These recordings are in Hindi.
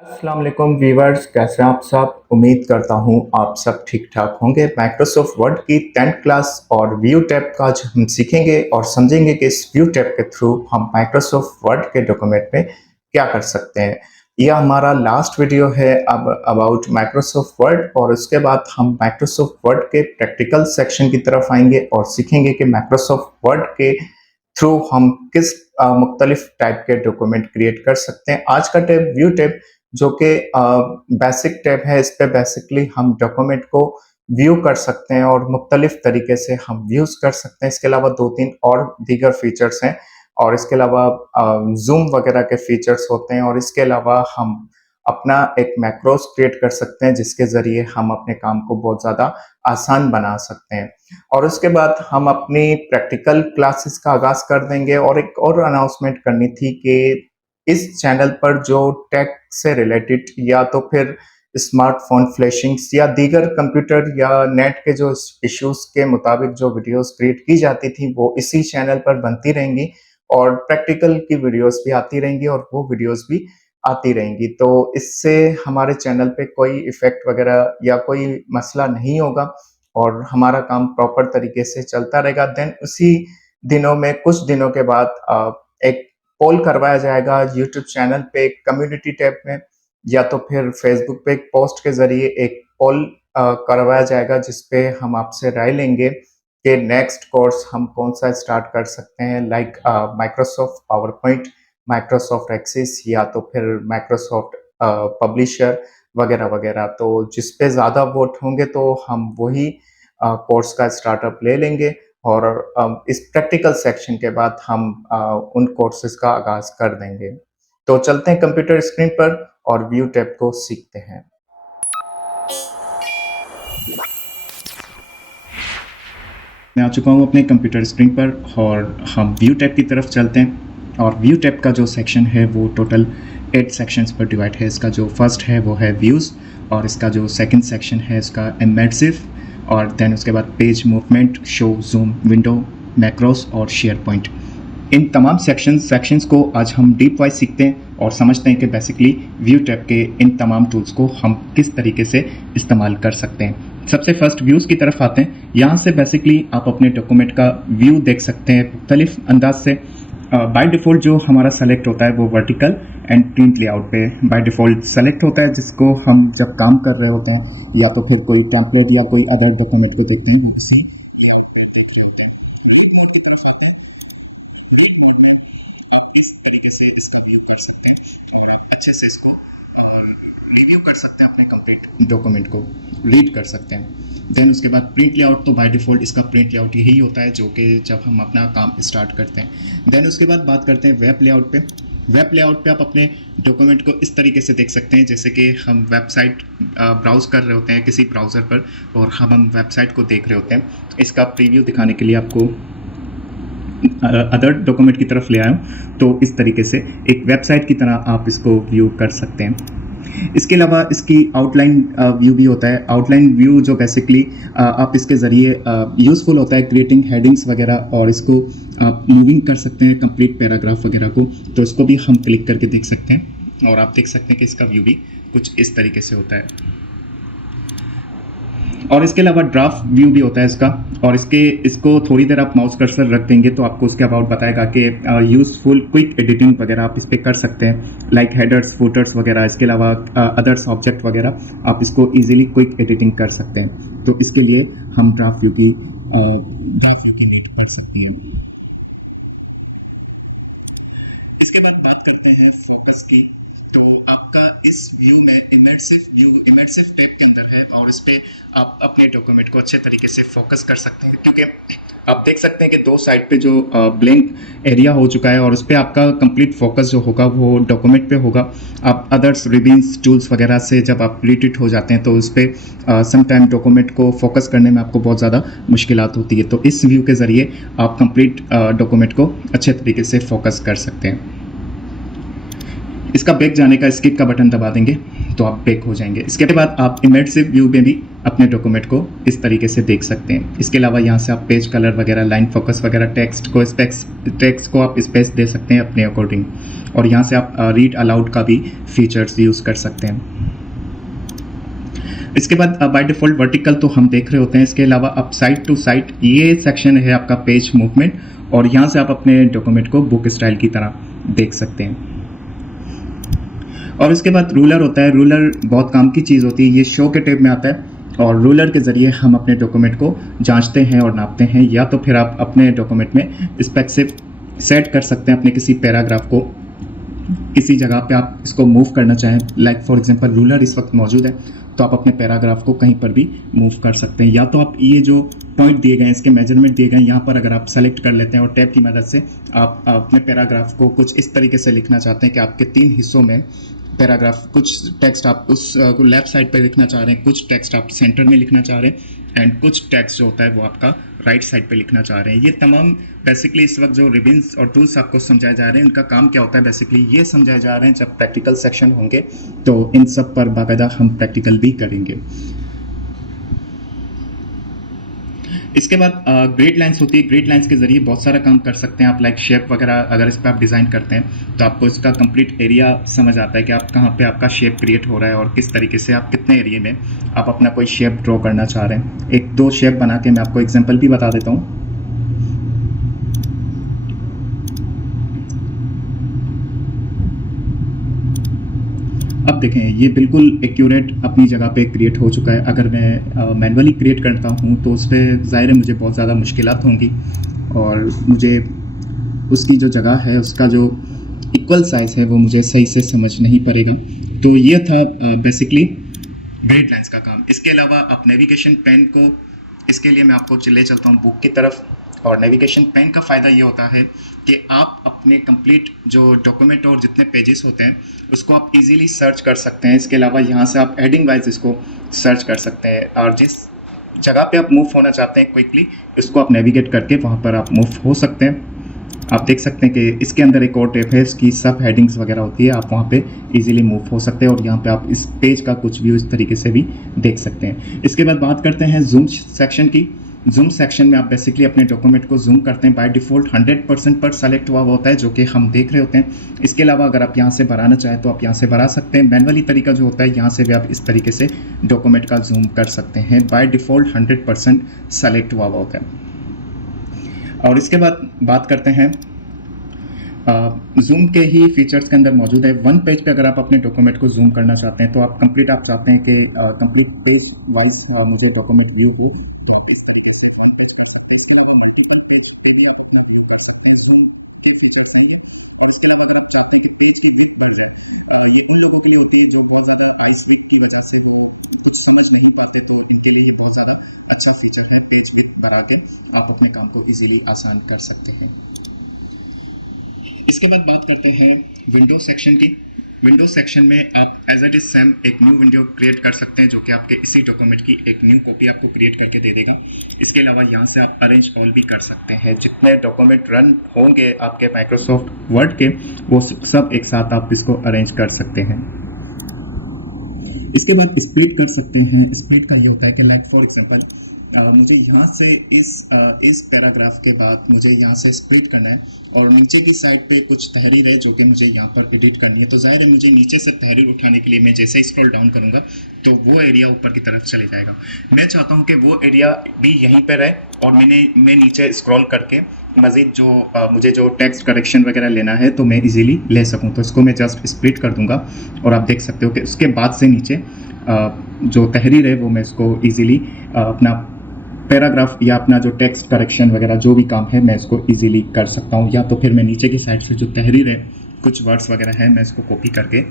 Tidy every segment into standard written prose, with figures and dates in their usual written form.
अस्सलाम वालेकुम व्यूअर्स, कैसे हैं आप सब। उम्मीद करता हूं आप सब ठीक ठाक होंगे। माइक्रोसॉफ्ट वर्ड की 10th क्लास और व्यू टैब का आज हम सीखेंगे और समझेंगे कि इस व्यू टैब के थ्रू हम माइक्रोसॉफ्ट वर्ड के डॉक्यूमेंट में क्या कर सकते हैं। यह हमारा लास्ट वीडियो है अब अबाउट माइक्रोसॉफ्ट वर्ड, और उसके बाद हम माइक्रोसॉफ्ट वर्ड के प्रैक्टिकल सेक्शन की तरफ आएंगे और सीखेंगे कि माइक्रोसॉफ्ट वर्ड के थ्रू हम किस मुख्तलिफ टाइप के डॉक्यूमेंट क्रिएट कर सकते हैं। आज का टैब व्यू टैब जो कि बेसिक टैब है, इस पे बेसिकली हम डॉक्यूमेंट को व्यू कर सकते हैं और मुख्तलिफ तरीके से हम व्यूज कर सकते हैं। इसके अलावा 2-3 और दीगर फीचर्स हैं, और इसके अलावा जूम वगैरह के फीचर्स होते हैं, और इसके अलावा हम अपना एक मैक्रोस क्रिएट कर सकते हैं जिसके ज़रिए हम अपने काम को बहुत ज़्यादा आसान बना सकते हैं। और उसके बाद हम अपनी प्रैक्टिकल क्लासेस का आगाज़ कर देंगे। और एक और अनाउंसमेंट करनी थी कि इस चैनल पर जो टेक से रिलेटेड या तो फिर स्मार्टफोन फ्लैशिंग्स या दीगर कंप्यूटर या नेट के जो इश्यूज के मुताबिक जो वीडियोस क्रिएट की जाती थी वो इसी चैनल पर बनती रहेंगी, और प्रैक्टिकल की वीडियोस भी आती रहेंगी और वो वीडियोस भी आती रहेंगी। तो इससे हमारे चैनल पे कोई इफेक्ट वगैरह या कोई मसला नहीं होगा और हमारा काम प्रॉपर तरीके से चलता रहेगा। देन उसी दिनों में कुछ दिनों के बाद एक पोल करवाया जाएगा यूट्यूब चैनल पे, एक कम्युनिटी टैब में, या तो फिर फेसबुक पे एक पोस्ट के जरिए एक पोल करवाया जाएगा जिसपे हम आपसे राय लेंगे कि नेक्स्ट कोर्स हम कौन सा स्टार्ट कर सकते हैं, like Microsoft PowerPoint, Microsoft Access, या तो फिर माइक्रोसॉफ्ट पब्लिशर वगैरह वगैरह। तो जिस पे ज़्यादा वोट होंगे तो हम वही कोर्स का स्टार्टअप ले लेंगे, और इस प्रैक्टिकल सेक्शन के बाद हम उन कोर्सेज का आगाज कर देंगे। तो चलते हैं कंप्यूटर स्क्रीन पर और व्यू टैब को सीखते हैं। मैं आ चुका हूँ अपने कंप्यूटर स्क्रीन पर और हम व्यू टैब की तरफ चलते हैं। और व्यू टैब का जो सेक्शन है वो टोटल 8 सेक्शंस पर डिवाइड है। इसका जो फर्स्ट है वो है व्यूज़, और इसका जो सेकंड सेक्शन है इसका इमर्सिव, और देन उसके बाद page movement, show, zoom, window, macros और शेयर पॉइंट। इन तमाम सेक्शंस को आज हम डीप वाइज सीखते हैं और समझते हैं कि बेसिकली व्यू टैब के इन तमाम टूल्स को हम किस तरीके से इस्तेमाल कर सकते हैं। सबसे फर्स्ट व्यूज़ की तरफ आते हैं। यहाँ से बेसिकली आप अपने डॉक्यूमेंट का व्यू देख सकते हैं मुख्तलिफ अंदाज से। बाय डिफ़ॉल्ट जो हमारा सेलेक्ट होता है वो वर्टिकल एंड प्रिंट लेआउट पे बाय डिफ़ॉल्ट सेलेक्ट होता है, जिसको हम जब काम कर रहे होते हैं या तो फिर कोई टेम्पलेट या कोई अदर डॉक्यूमेंट को देखते हैं वो उसी लेआउट पे देख रहे होते हैं। की तरफ आते हैं, आप इस तरीके से इसका व्यू कर सकते हैं और आप अच्छे से इसको रिव्यू कर सकते हैं, अपने कंप्लीट डॉक्यूमेंट को रीड कर सकते हैं। देन उसके बाद प्रिंट लेआउट, तो बाय डिफ़ॉल्ट इसका प्रिंट लेआउट यही होता है जो कि जब हम अपना काम स्टार्ट करते हैं। देन उसके बाद बात करते हैं वेब लेआउट पे। वेब लेआउट पे आप अपने डॉक्यूमेंट को इस तरीके से देख सकते हैं जैसे कि हम वेबसाइट ब्राउज़ कर रहे होते हैं किसी ब्राउज़र पर, और हम वेबसाइट को देख रहे होते हैं। इसका प्रीव्यू दिखाने के लिए आपको अदर डॉक्यूमेंट की तरफ ले आया हूँ, तो इस तरीके से एक वेबसाइट की तरह आप इसको व्यू कर सकते हैं। इसके अलावा इसकी आउटलाइन व्यू भी होता है। आउटलाइन व्यू जो बेसिकली आप इसके ज़रिए यूज़फुल होता है क्रिएटिंग हेडिंग्स वगैरह, और इसको आप मूविंग कर सकते हैं कंप्लीट पैराग्राफ वगैरह को, तो इसको भी हम क्लिक करके देख सकते हैं और आप देख सकते हैं कि इसका व्यू भी कुछ इस तरीके से होता है। और इसके अलावा ड्राफ्ट व्यू भी होता है इसका, और इसको थोड़ी देर आप माउस कर्सर रख देंगे तो आपको उसके अबाउट बताएगा कि यूज़फुल क्विक एडिटिंग वगैरह आप इस पर कर सकते हैं, लाइक हेडर्स, फुटर्स वगैरह। इसके अलावा अदर्स ऑब्जेक्ट वगैरह आप इसको इजीली क्विक एडिटिंग कर सकते हैं। तो इसके लिए हम ड्राफ्ट व्यू की नीड कर सकते हैं। इसके बाद बात करते हैं फोकस की। तो आपका इस व्यू में इमर्सिव टैब के अंदर है, और इस पे आप अपने डॉक्यूमेंट को अच्छे तरीके से फोकस कर सकते हैं, क्योंकि आप देख सकते हैं कि दो साइड पे जो ब्लैंक एरिया हो चुका है और उस पर आपका कंप्लीट फोकस जो होगा वो डॉक्यूमेंट पे होगा। आप अदर्स रिबन्स टूल्स वगैरह से जब आप रिलेटेड हो जाते हैं तो उस पर समटाइम डॉक्यूमेंट को फोकस करने में आपको बहुत ज़्यादा मुश्किलात होती है। तो इस व्यू के ज़रिए आप कंप्लीट डॉक्यूमेंट को अच्छे तरीके से फोकस कर सकते हैं। इसका बैक जाने का स्किप का बटन दबा देंगे तो आप बैक हो जाएंगे। इसके बाद आप इमर्सिव व्यू में भी अपने डॉक्यूमेंट को इस तरीके से देख सकते हैं। इसके अलावा यहाँ से आप पेज कलर वगैरह, लाइन फोकस वगैरह, टेक्स्ट को आप स्पेस दे सकते हैं अपने अकॉर्डिंग। और यहाँ से आप रीड अलाउड का भी फीचर्स यूज़ कर सकते हैं। इसके बाद बाय डिफ़ॉल्ट वर्टिकल तो हम देख रहे होते हैं। इसके अलावा आप साइड टू साइड ये सेक्शन है आपका पेज मूवमेंट, और यहाँ से आप अपने डॉक्यूमेंट को बुक स्टाइल की तरह देख सकते हैं। और इसके बाद रूलर होता है। रूलर बहुत काम की चीज़ होती है, ये शो के टैब में आता है, और रूलर के ज़रिए हम अपने डॉक्यूमेंट को जांचते हैं और नापते हैं। या तो फिर आप अपने डॉक्यूमेंट में स्पेसिफिक सेट कर सकते हैं अपने किसी पैराग्राफ को, किसी जगह पे आप इसको मूव करना चाहें, लाइक फॉर एग्जांपल रूलर इस वक्त मौजूद है, तो आप अपने पैराग्राफ को कहीं पर भी मूव कर सकते हैं। या तो आप ये जो पॉइंट दिए गए हैं, इसके मेजरमेंट दिए गए हैं, यहाँ पर अगर आप सेलेक्ट कर लेते हैं और टैब की मदद से आप अपने पैराग्राफ को कुछ इस तरीके से लिखना चाहते हैं कि आपके 3 हिस्सों में पैराग्राफ, कुछ टेक्स्ट आप उस लेफ्ट साइड पे लिखना चाह रहे हैं, कुछ टेक्स्ट आप सेंटर में लिखना चाह रहे हैं, एंड कुछ टेक्स्ट जो होता है वो आपका राइट साइड पे लिखना चाह रहे हैं। ये तमाम बेसिकली इस वक्त जो रिबन्स और टूल्स आपको समझाए जा रहे हैं, उनका काम क्या होता है, बेसिकली ये समझाए जा रहे हैं। जब प्रैक्टिकल सेक्शन होंगे तो इन सब पर बाकायदा हम प्रैक्टिकल भी करेंगे। इसके बाद ग्रिड लाइन्स होती है। ग्रिड लाइन्स के ज़रिए बहुत सारा काम कर सकते हैं आप, लाइक शेप वगैरह अगर इस पर आप डिज़ाइन करते हैं तो आपको इसका कंप्लीट एरिया समझ आता है कि आप कहाँ पे आपका शेप क्रिएट हो रहा है और किस तरीके से आप कितने एरिया में आप अपना कोई शेप ड्रॉ करना चाह रहे हैं। 1-2 शेप बना के मैं आपको एग्जाम्पल भी बता देता हूँ। अब देखें, ये बिल्कुल एक्यूरेट अपनी जगह पे क्रिएट हो चुका है। अगर मैं मैनुअली क्रिएट करता हूँ तो उस पर ज़ाहिर है मुझे बहुत ज़्यादा मुश्किलात होंगी, और मुझे उसकी जो जगह है, उसका जो इक्वल साइज़ है, वो मुझे सही से समझ नहीं पड़ेगा। तो ये था बेसिकली ग्रिड लाइन्स का काम। इसके अलावा आप नेविगेशन पेन को, इसके लिए मैं आपको ले चलता हूँ बुक की तरफ। और नेविगेशन पेन का फ़ायदा ये होता है कि आप अपने कंप्लीट जो डॉक्यूमेंट और जितने पेजेस होते हैं उसको आप इजीली सर्च कर सकते हैं। इसके अलावा यहाँ से आप हेडिंग वाइज इसको सर्च कर सकते हैं, और जिस जगह पे आप मूव होना चाहते हैं क्विकली, इसको आप नेविगेट करके वहाँ पर आप मूव हो सकते हैं। आप देख सकते हैं कि इसके अंदर एक और टैब है, इसकी सब हेडिंग्स वगैरह होती है, आप वहाँ पे इजीली मूव हो सकते हैं, और यहाँ पे आप इस पेज का कुछ व्यू इस तरीके से भी देख सकते हैं। इसके बाद बात करते हैं जूम सेक्शन की। जूम सेक्शन में आप बेसिकली अपने डॉक्यूमेंट को जूम करते हैं। बाय डिफ़ॉल्ट 100% पर सेलेक्ट हुआ होता है, जो कि हम देख रहे होते हैं। इसके अलावा अगर आप यहाँ से बढ़ाना चाहें तो आप यहाँ से बढ़ा सकते हैं। मैनुअली तरीका जो होता है, यहाँ से भी आप इस तरीके से डॉक्यूमेंट का जूम कर सकते हैं। बाय डिफ़ॉल्ट 100% सेलेक्ट हुआ होता है। और इसके बाद बात करते हैं जूम के ही फीचर्स के अंदर मौजूद है। वन पेज पे अगर आप अपने डॉक्यूमेंट को जूम करना चाहते हैं, तो आप चाहते हैं कि कंप्लीट पेज वाइज मुझे डॉक्यूमेंट व्यू हो, तो आप इस तरीके से वन पेज कर सकते हैं। इसके अलावा मल्टीपल पेज पे भी आप अपना व्यू कर सकते हैं। जूम के फीचर्स हैं ये। और इसके अलावा अगर आप चाहते हैं कि पेज की विड्थ बढ़ जाए, ये उन लोगों के लिए होती है जो बहुत ज़्यादा आइस वीक की वजह से वो कुछ समझ नहीं पाते, तो इनके लिए ये बहुत ज़्यादा अच्छा फीचर है। पेज विड्थ बढ़ा के आप अपने काम को ईजिली आसान कर सकते हैं। इसके बाद बात करते हैं विंडो सेक्शन की। विंडो सेक्शन में आप एज इट इज सेम एक न्यू विंडो क्रिएट कर सकते हैं, जो कि आपके इसी डॉक्यूमेंट की एक न्यू कॉपी आपको क्रिएट करके दे देगा। इसके अलावा यहाँ से आप अरेंज ऑल भी कर सकते हैं। जितने डॉक्यूमेंट रन होंगे आपके माइक्रोसॉफ्ट वर्ड के, वो सब एक साथ आप इसको अरेंज कर सकते हैं। इसके बाद स्प्लिट कर सकते हैं। स्प्लिट का ये होता है कि लाइक फॉर एग्जांपल मुझे यहाँ से इस पैराग्राफ के बाद मुझे यहाँ से स्प्लिट करना है, और नीचे की साइड पे कुछ तहरीर है जो कि मुझे यहाँ पर एडिट करनी है। तो जाहिर है मुझे नीचे से तहरीर उठाने के लिए मैं जैसे ही स्क्रॉल डाउन करूँगा तो वो एरिया ऊपर की तरफ चले जाएगा। मैं चाहता हूँ कि वो एरिया भी यहीं पर रहे, और मैं नीचे स्क्रॉल करके मज़ीद जो मुझे जो टेक्स्ट करेक्शन वगैरह लेना है तो मैं इजीली ले सकूँ। तो इसको मैं जस्ट स्प्लिट कर दूँगा, और आप देख सकते हो कि उसके बाद से नीचे जो तहरीर है वो मैं इसको इजीली अपना पैराग्राफ या अपना जो टेक्स्ट करेक्शन वगैरह जो भी काम है मैं इसको इजीली कर सकता हूँ। या तो फिर मैं नीचे की साइड से जो तहरीर है, कुछ वर्ड्स वगैरह है, मैं इसको कॉपी करके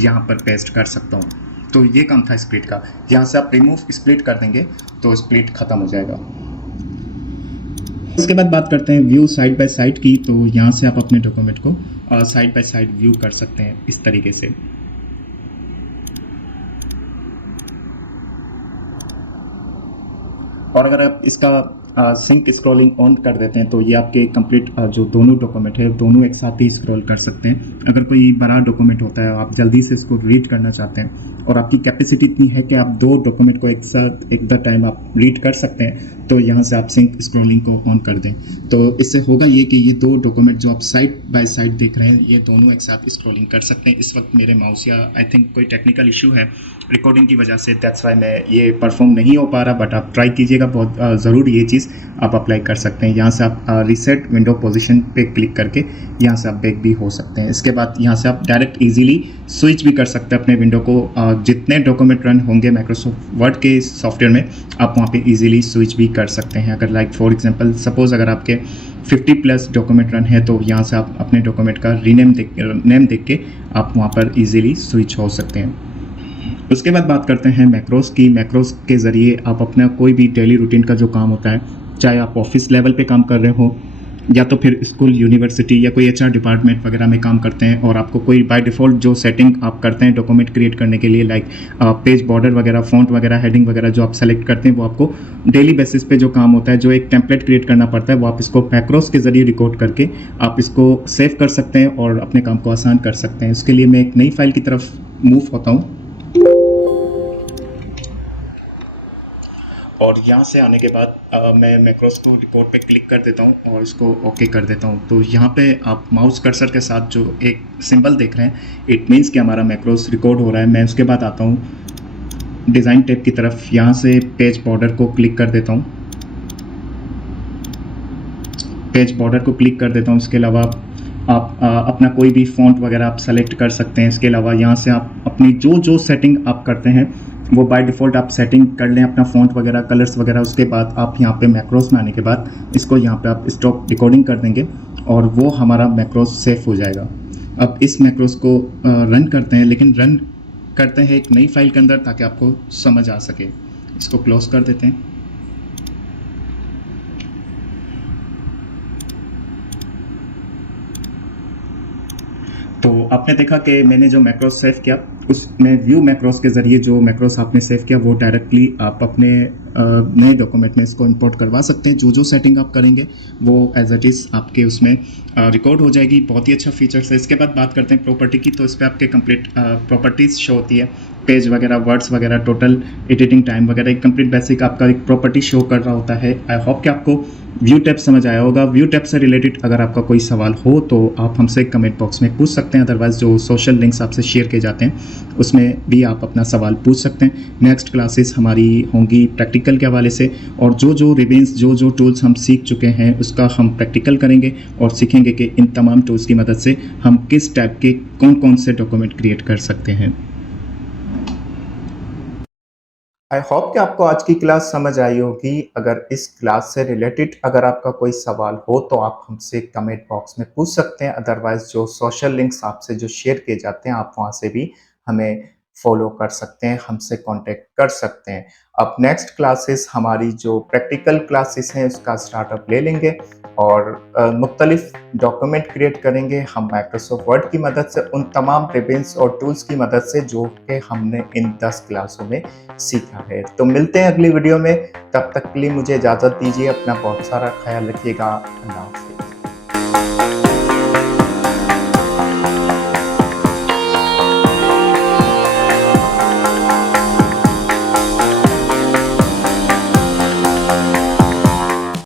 यहाँ पर पेस्ट कर सकता हूँ। तो ये काम था स्प्लिट का। यहाँ से आप रिमूव स्प्लिट कर देंगे तो स्प्लिट ख़त्म हो जाएगा। इसके बाद बात करते हैं व्यू साइड बाय साइड की। तो यहाँ से आप अपने डॉक्यूमेंट को साइड बाय साइड व्यू कर सकते हैं इस तरीके से। और अगर आप इसका सिंक स्क्रॉलिंग ऑन कर देते हैं तो ये आपके कंप्लीट जो दोनों डॉक्यूमेंट है दोनों एक साथ ही स्क्रॉल कर सकते हैं। अगर कोई बड़ा डॉक्यूमेंट होता है आप जल्दी से इसको रीड करना चाहते हैं और आपकी कैपेसिटी इतनी है कि आप 2 डॉक्यूमेंट को एक साथ एक द टाइम आप रीड कर सकते हैं, तो यहाँ से आप सिंक स्क्रॉलिंग को ऑन कर दें। तो इससे होगा ये कि ये 2 डॉक्यूमेंट जो आप साइड बाय साइड देख रहे हैं ये दोनों एक साथ स्क्रॉलिंग कर सकते हैं। इस वक्त मेरे माउस या आई थिंक कोई टेक्निकल इशू है रिकॉर्डिंग की वजह से, दैट्स वाई मैं ये परफॉर्म नहीं हो पा रहा, बट आप ट्राई कीजिएगा, बहुत ज़रूर ये चीज़ आप अप्लाई कर सकते हैं। यहाँ से आप रीसेट विंडो पोजीशन पे क्लिक करके यहाँ से आप बैक भी हो सकते हैं। इसके बाद यहाँ से आप डायरेक्ट इजीली स्विच भी कर सकते हैं अपने विंडो को। जितने डॉक्यूमेंट रन होंगे माइक्रोसॉफ्ट वर्ड के सॉफ्टवेयर में आप वहाँ पे इजीली स्विच भी कर सकते हैं। अगर लाइक फॉर एग्जांपल सपोज अगर आपके 50+ डॉक्यूमेंट रन है तो यहाँ से आप अपने डॉक्यूमेंट का नेम देख के आप वहाँ पर इजीली स्विच हो सकते हैं। उसके बाद बात करते हैं मैक्रोस की। मैक्रोस के ज़रिए आप अपना कोई भी डेली रूटीन का जो काम होता है, चाहे आप ऑफिस लेवल पे काम कर रहे हो या तो फिर स्कूल यूनिवर्सिटी या कोई HR डिपार्टमेंट वगैरह में काम करते हैं और आपको कोई बाय डिफ़ॉल्ट जो सेटिंग आप करते हैं डॉक्यूमेंट क्रिएट करने के लिए, लाइक पेज बॉर्डर वगैरह, फ़ॉन्ट वगैरह, हेडिंग वगैरह जो आप सेलेक्ट करते हैं वो आपको डेली बेसिस पे जो काम होता है, जो एक टेम्पलेट क्रिएट करना पड़ता है, वो आप इसको मैक्रोस के ज़रिए रिकॉर्ड करके आप इसको सेव कर सकते हैं और अपने काम को आसान कर सकते हैं। इसके लिए मैं एक नई फाइल की तरफ मूव होता हूँ और यहाँ से आने के बाद मैं मैक्रोस को रिकॉर्ड पे क्लिक कर देता हूँ और इसको ओके कर देता हूँ। तो यहाँ पे आप माउस कर्सर के साथ जो एक सिंबल देख रहे हैं इट मीन्स कि हमारा मैक्रोस रिकॉर्ड हो रहा है। मैं उसके बाद आता हूँ डिज़ाइन टैब की तरफ, यहाँ से पेज बॉर्डर को क्लिक कर देता हूँ। पेज बॉर्डर को क्लिक कर देता हूँ। इसके अलावा आप अपना कोई भी फ़ॉन्ट वगैरह आप सेलेक्ट कर सकते हैं। इसके अलावा यहाँ से आप अपनी जो सेटिंग आप करते हैं वो बाय डिफ़ॉल्ट आप सेटिंग कर लें, अपना फ़ॉन्ट वगैरह, कलर्स वगैरह। उसके बाद आप यहाँ पे मैक्रोस में आने के बाद इसको यहाँ पे आप स्टॉप रिकॉर्डिंग कर देंगे और वो हमारा मैक्रोस सेव हो जाएगा। अब इस मैक्रोस को रन करते हैं, लेकिन रन करते हैं एक नई फाइल के अंदर ताकि आपको समझ आ सके। इसको क्लोज कर देते हैं। तो आपने देखा कि मैंने जो मैक्रोस सेव किया उसमें व्यू मैक्रोस के ज़रिए जो मैक्रोस आपने सेव किया वो डायरेक्टली आप अपने नए डॉक्यूमेंट में इसको इंपोर्ट करवा सकते हैं। जो सेटिंग आप करेंगे वो एज इट इज़ आपके उसमें रिकॉर्ड हो जाएगी। बहुत ही अच्छा फीचर्स है। इसके बाद बात करते हैं प्रॉपर्टी की। तो इस पर आपके कंप्लीट प्रॉपर्टीज़ शो होती है, पेज वगैरह, वर्ड्स वगैरह, टोटल एडिटिंग टाइम वगैरह, एक कंप्लीट बेसिक आपका एक प्रॉपर्टी शो कर रहा होता है। आई होप कि आपको व्यू टैब समझ आया होगा। व्यू टैब से रिलेटेड अगर आपका कोई सवाल हो तो आप हमसे कमेंट बॉक्स में पूछ सकते हैं, अदरवाइज़ जो सोशल लिंक्स आपसे शेयर किए जाते हैं उसमें भी आप अपना सवाल पूछ सकते हैं। नेक्स्ट क्लासेस हमारी होंगी प्रैक्टिकल के हवाले से और जो रिवेंस जो टूल्स हम सीख चुके हैं उसका हम प्रैक्टिकल करेंगे और सीखेंगे कि इन तमाम टूल्स की मदद से हम किस टाइप के कौन से डॉक्यूमेंट क्रिएट कर सकते हैं। आई होप कि आपको आज की क्लास समझ आई होगी। अगर इस क्लास से रिलेटेड अगर आपका कोई सवाल हो तो आप हमसे कमेंट बॉक्स में पूछ सकते हैं, अदरवाइज जो सोशल लिंक्स आपसे जो शेयर किए जाते हैं आप वहाँ से भी हमें फॉलो कर सकते हैं, हमसे कांटेक्ट कर सकते हैं। अब नेक्स्ट क्लासेस हमारी जो प्रैक्टिकल क्लासेस हैं उसका स्टार्टअप ले लेंगे और मुख्तलिफ डॉक्यूमेंट क्रिएट करेंगे हम माइक्रोसॉफ्ट वर्ड की मदद से, उन तमाम रिबन्स और टूल्स की मदद से जो कि हमने इन 10 क्लासों में सीखा है। तो मिलते हैं अगली वीडियो में, तब तक के लिए मुझे इजाज़त दीजिए। अपना बहुत सारा ख्याल रखिएगा। अल्लाह।